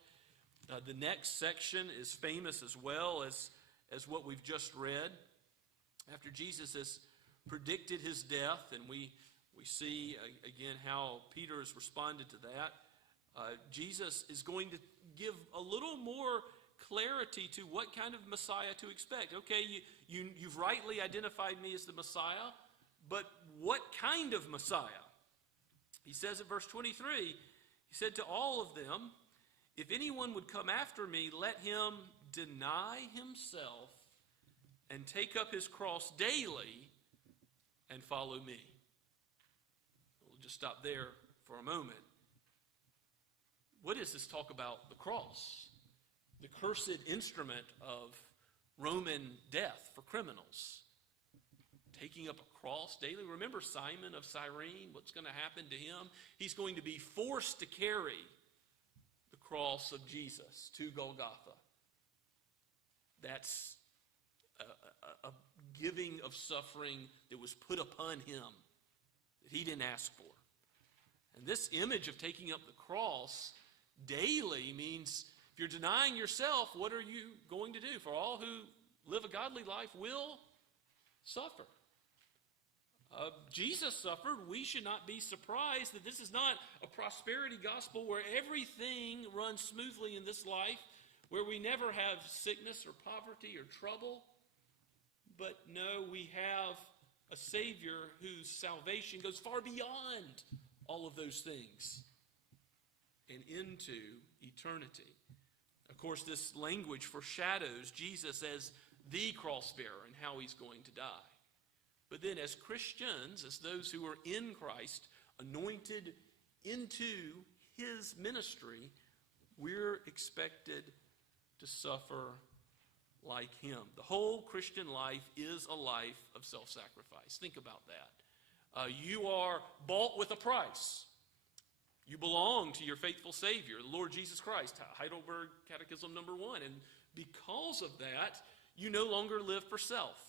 the next section is famous as well as what we've just read. After Jesus has predicted his death, and we see again how Peter has responded to that, Jesus is going to give a little more clarity to what kind of Messiah to expect. Okay, you've rightly identified me as the Messiah, but what kind of Messiah? He says in verse 23, he said to all of them, if anyone would come after me, let him deny himself and take up his cross daily and follow me. We'll just stop there for a moment. What is this talk about the cross? The cursed instrument of Roman death for criminals. Taking up a cross daily. Remember Simon of Cyrene? What's going to happen to him? He's going to be forced to carry the cross of Jesus to Golgotha. That's a giving of suffering that was put upon him that he didn't ask for. And this image of taking up the cross daily means if you're denying yourself, what are you going to do? For all who live a godly life will suffer. Jesus suffered. We should not be surprised that this is not a prosperity gospel where everything runs smoothly in this life, where we never have sickness or poverty or trouble. But no, we have a Savior whose salvation goes far beyond all of those things and into eternity. Of course, this language foreshadows Jesus as the cross bearer and how he's going to die. But then as Christians, as those who are in Christ, anointed into his ministry, we're expected to suffer like him. The whole Christian life is a life of self-sacrifice. Think about that. You are bought with a price. You belong to your faithful Savior, the Lord Jesus Christ, Heidelberg Catechism number 1. And because of that, you no longer live for self.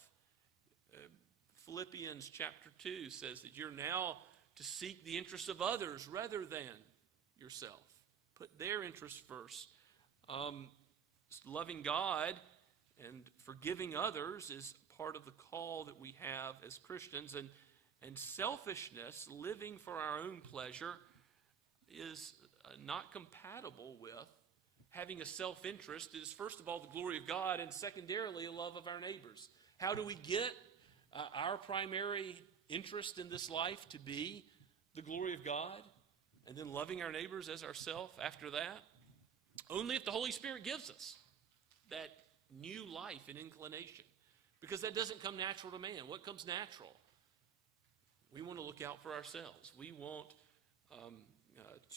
Philippians chapter 2 says that you're now to seek the interests of others rather than yourself. Put their interests first. Loving God and forgiving others is part of the call that we have as Christians. And selfishness, living for our own pleasure, is not compatible with having a self-interest. It is first of all the glory of God, and secondarily a love of our neighbors. How do we get our primary interest in this life to be the glory of God, and then loving our neighbors as ourselves after that? Only if the Holy Spirit gives us that new life and inclination, because that doesn't come natural to man. What comes natural? We want to look out for ourselves. We want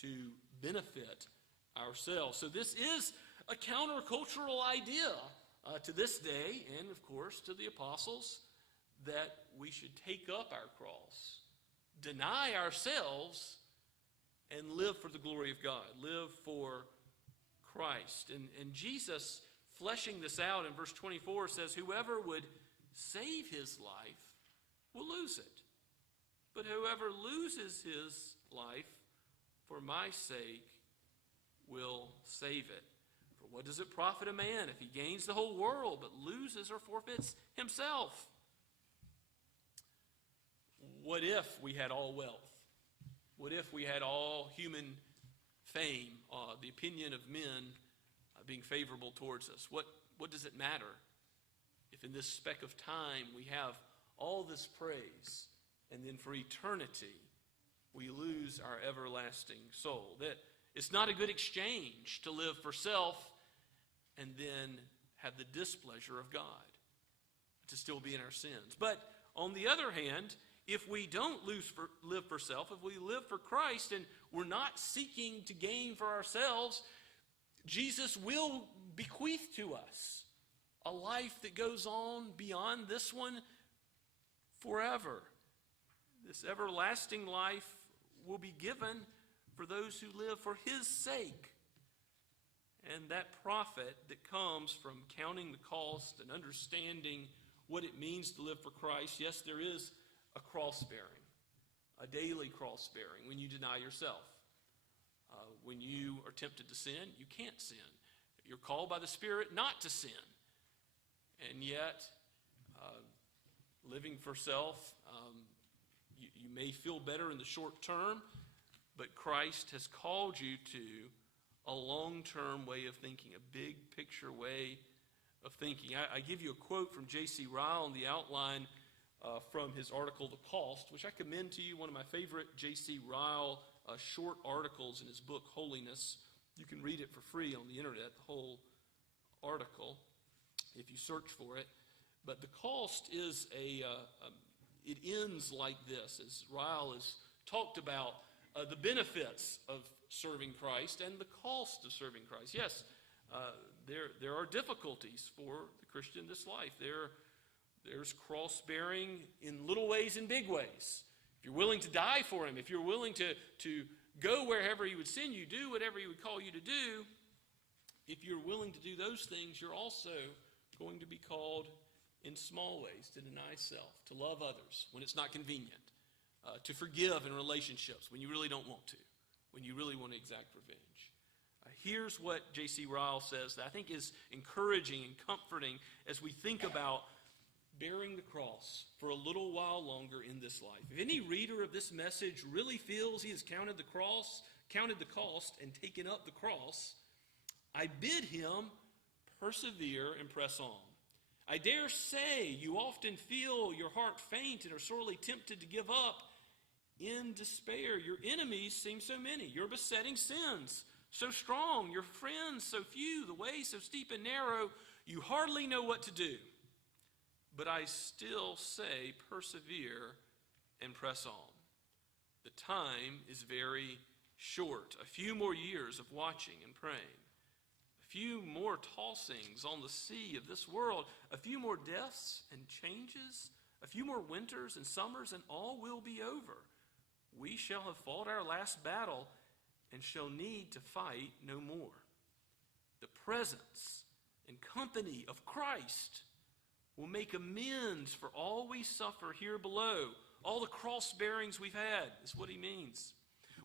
to benefit ourselves. So this is a countercultural idea to this day, and of course to the apostles, that we should take up our cross, deny ourselves, and live for the glory of God, live for Christ. And Jesus, fleshing this out in verse 24, says, whoever would save his life will lose it. But whoever loses his life for my sake will save it. For what does it profit a man if he gains the whole world but loses or forfeits himself? What if we had all wealth? What if we had all human fame, the opinion of men being favorable towards us? What does it matter if in this speck of time we have all this praise and then for eternity we lose our everlasting soul? That it's not a good exchange to live for self and then have the displeasure of God, to still be in our sins. But on the other hand, if we don't live for self, if we live for Christ and we're not seeking to gain for ourselves, Jesus will bequeath to us a life that goes on beyond this one forever. This everlasting life will be given for those who live for his sake. And that profit that comes from counting the cost and understanding what it means to live for Christ, yes, there is a cross bearing, a daily cross bearing when you deny yourself. When you are tempted to sin, you can't sin. You're called by the Spirit not to sin. And yet, living for self, you may feel better in the short term, but Christ has called you to a long-term way of thinking, a big picture way of thinking. I give you a quote from J.C. Ryle in the outline from his article, The Cost, which I commend to you, one of my favorite J.C. Ryle short articles in his book, Holiness. You can read it for free on the internet, the whole article, if you search for it. But The Cost is it ends like this, as Ryle has talked about the benefits of serving Christ and the cost of serving Christ. Yes, there are difficulties for the Christian in this life. There's cross-bearing in little ways and big ways. If you're willing to die for him, if you're willing to go wherever he would send you, do whatever he would call you to do, if you're willing to do those things, you're also going to be called in small ways to deny self, to love others when it's not convenient, to forgive in relationships when you really don't want to, when you really want to exact revenge. Here's what J.C. Ryle says that I think is encouraging and comforting as we think about bearing the cross for a little while longer in this life. If any reader of this message really feels he has counted the cost, and taken up the cross, I bid him persevere and press on. I dare say you often feel your heart faint and are sorely tempted to give up in despair. Your enemies seem so many, your besetting sins so strong, your friends so few, the way so steep and narrow, you hardly know what to do. But I still say persevere and press on. The time is very short. A few more years of watching and praying. A few more tossings on the sea of this world. A few more deaths and changes. A few more winters and summers, and all will be over. We shall have fought our last battle and shall need to fight no more. The presence and company of Christ will make amends for all we suffer here below, all the cross bearings we've had, is what he means.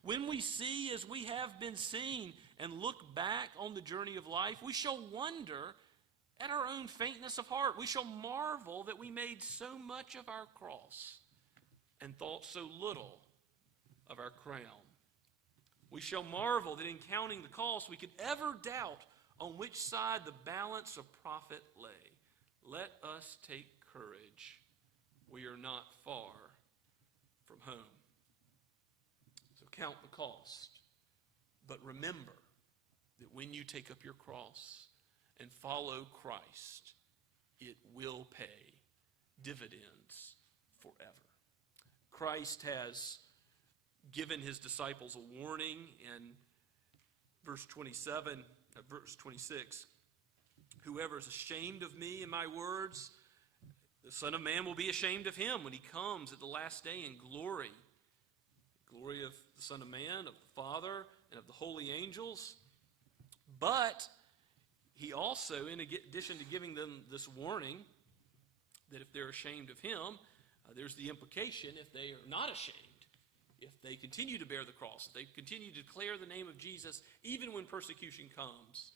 When we see as we have been seen and look back on the journey of life, we shall wonder at our own faintness of heart. We shall marvel that we made so much of our cross and thought so little of our crown. We shall marvel that in counting the cost, we could ever doubt on which side the balance of profit lay. Let us take courage. We are not far from home. So count the cost. But remember that when you take up your cross and follow Christ, it will pay dividends forever. Christ has given his disciples a warning in verse 26. Whoever is ashamed of me and my words, the Son of Man will be ashamed of him when he comes at the last day in glory. Glory of the Son of Man, of the Father, and of the holy angels. But he also, in addition to giving them this warning, that if they're ashamed of him, there's the implication if they are not ashamed, if they continue to bear the cross, if they continue to declare the name of Jesus, even when persecution comes,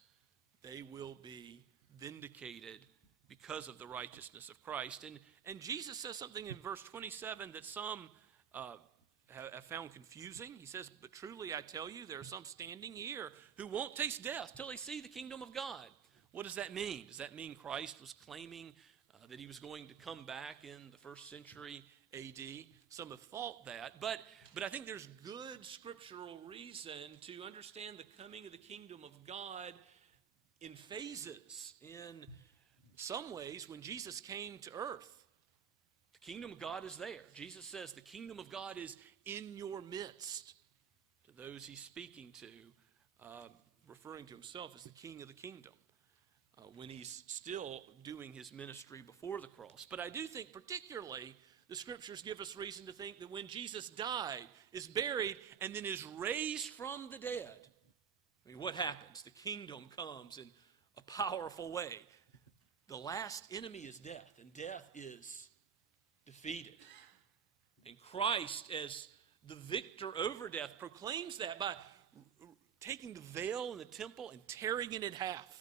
they will be vindicated because of the righteousness of Christ. And Jesus says something in verse 27 that some have found confusing. He says, "But truly I tell you, there are some standing here who won't taste death till they see the kingdom of God." What does that mean? Does that mean Christ was claiming that he was going to come back in the first century AD? Some have thought that, but I think there's good scriptural reason to understand the coming of the kingdom of God in phases. In some ways, when Jesus came to earth, the kingdom of God is there. Jesus says the kingdom of God is in your midst. To those he's speaking to, referring to himself as the king of the kingdom, when he's still doing his ministry before the cross. But I do think particularly the scriptures give us reason to think that when Jesus died, is buried, and then is raised from the dead, I mean, what happens? The kingdom comes in a powerful way. The last enemy is death, and death is defeated. And Christ, as the victor over death, proclaims that by taking the veil in the temple and tearing it in half.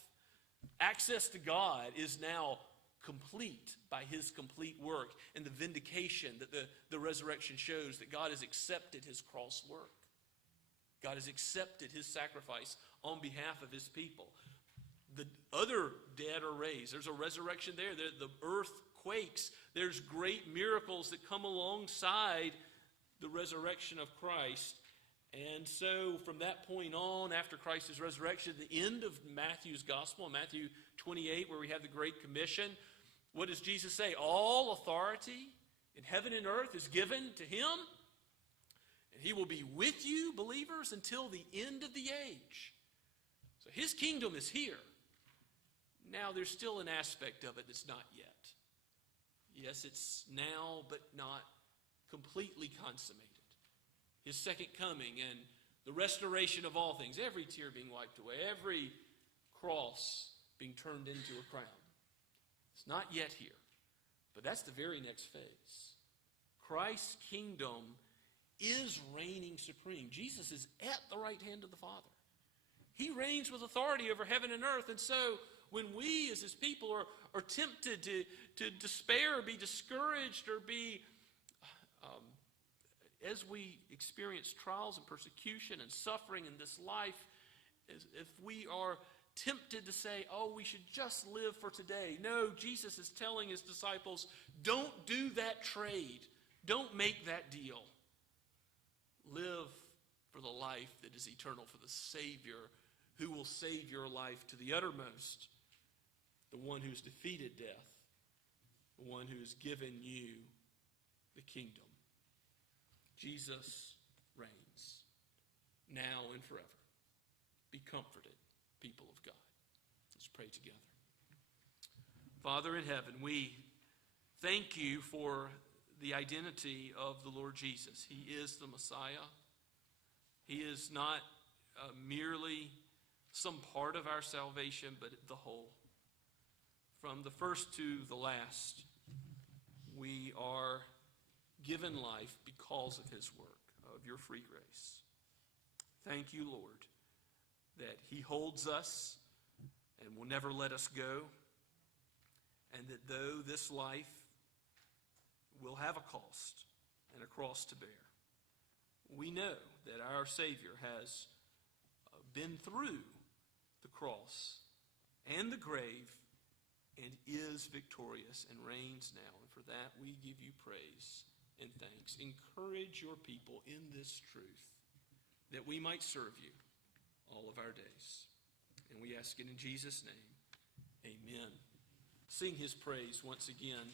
Access to God is now complete by his complete work, and the vindication that the resurrection shows that God has accepted his cross work. God has accepted his sacrifice on behalf of his people. The other dead are raised. There's a resurrection there. The earth quakes. There's great miracles that come alongside the resurrection of Christ. And so from that point on, after Christ's resurrection, the end of Matthew's gospel, Matthew 28, where we have the Great Commission, what does Jesus say? All authority in heaven and earth is given to him, and he will be with you, believers, until the end of the age. So his kingdom is here. Now there's still an aspect of it that's not yet. Yes, it's now, but not completely consummated. His second coming and the restoration of all things, every tear being wiped away, every cross being turned into a crown. It's not yet here, but that's the very next phase. Christ's kingdom is reigning supreme. Jesus is at the right hand of the Father. He reigns with authority over heaven and earth, and so when we as his people are tempted to despair or be discouraged or be as we experience trials and persecution and suffering in this life, if we are tempted to say, oh, we should just live for today. No, Jesus is telling his disciples, don't do that trade. Don't make that deal. Live for the life that is eternal, for the Savior who will save your life to the uttermost, the one who's defeated death, the one who's given you the kingdom. Jesus reigns now and forever. Be comforted, people of God. Let's pray together. Father in heaven, we thank you for the identity of the Lord Jesus. He is the Messiah. He is not merely some part of our salvation, but the whole. From the first to the last, we are given life because of his work, of your free grace. Thank you, Lord, that he holds us and will never let us go, and that though this life will have a cost and a cross to bear, we know that our Savior has been through the cross and the grave and is victorious and reigns now. And for that we give you praise and thanks. Encourage your people in this truth that we might serve you all of our days. And we ask it in Jesus' name. Amen. Sing his praise once again.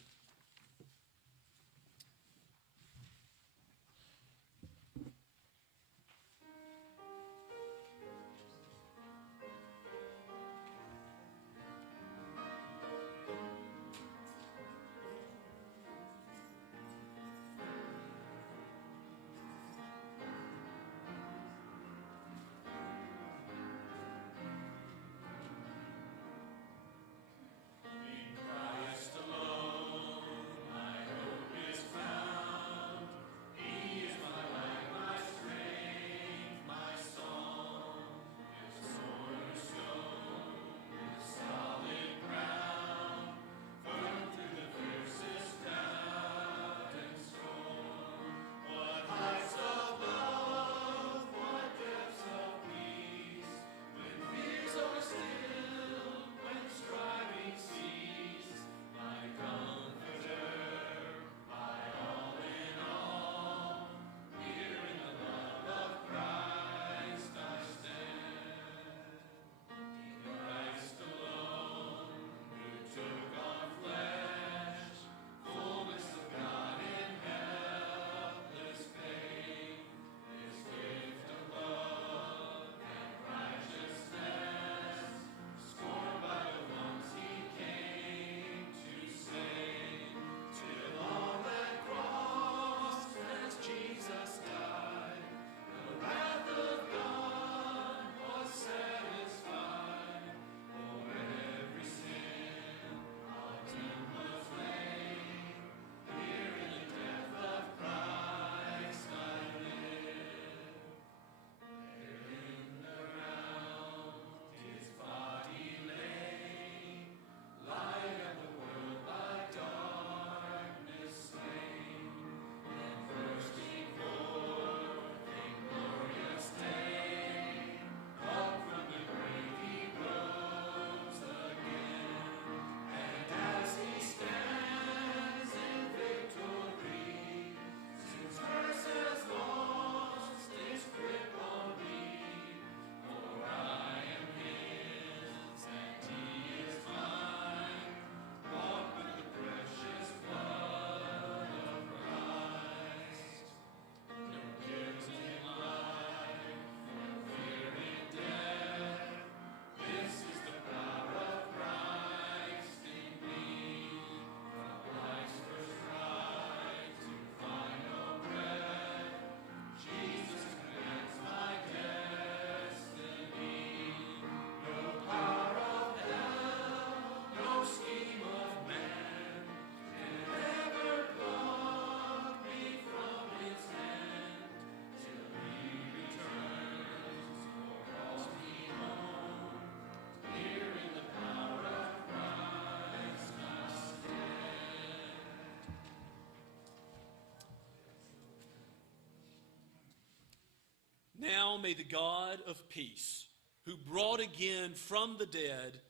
Now may the God of peace, who brought again from the dead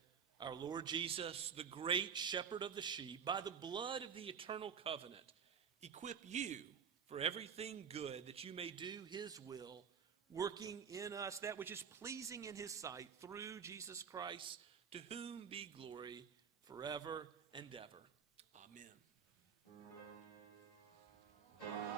our Lord Jesus, the great shepherd of the sheep, by the blood of the eternal covenant, equip you for everything good, that you may do his will, working in us that which is pleasing in his sight, through Jesus Christ, to whom be glory forever and ever. Amen.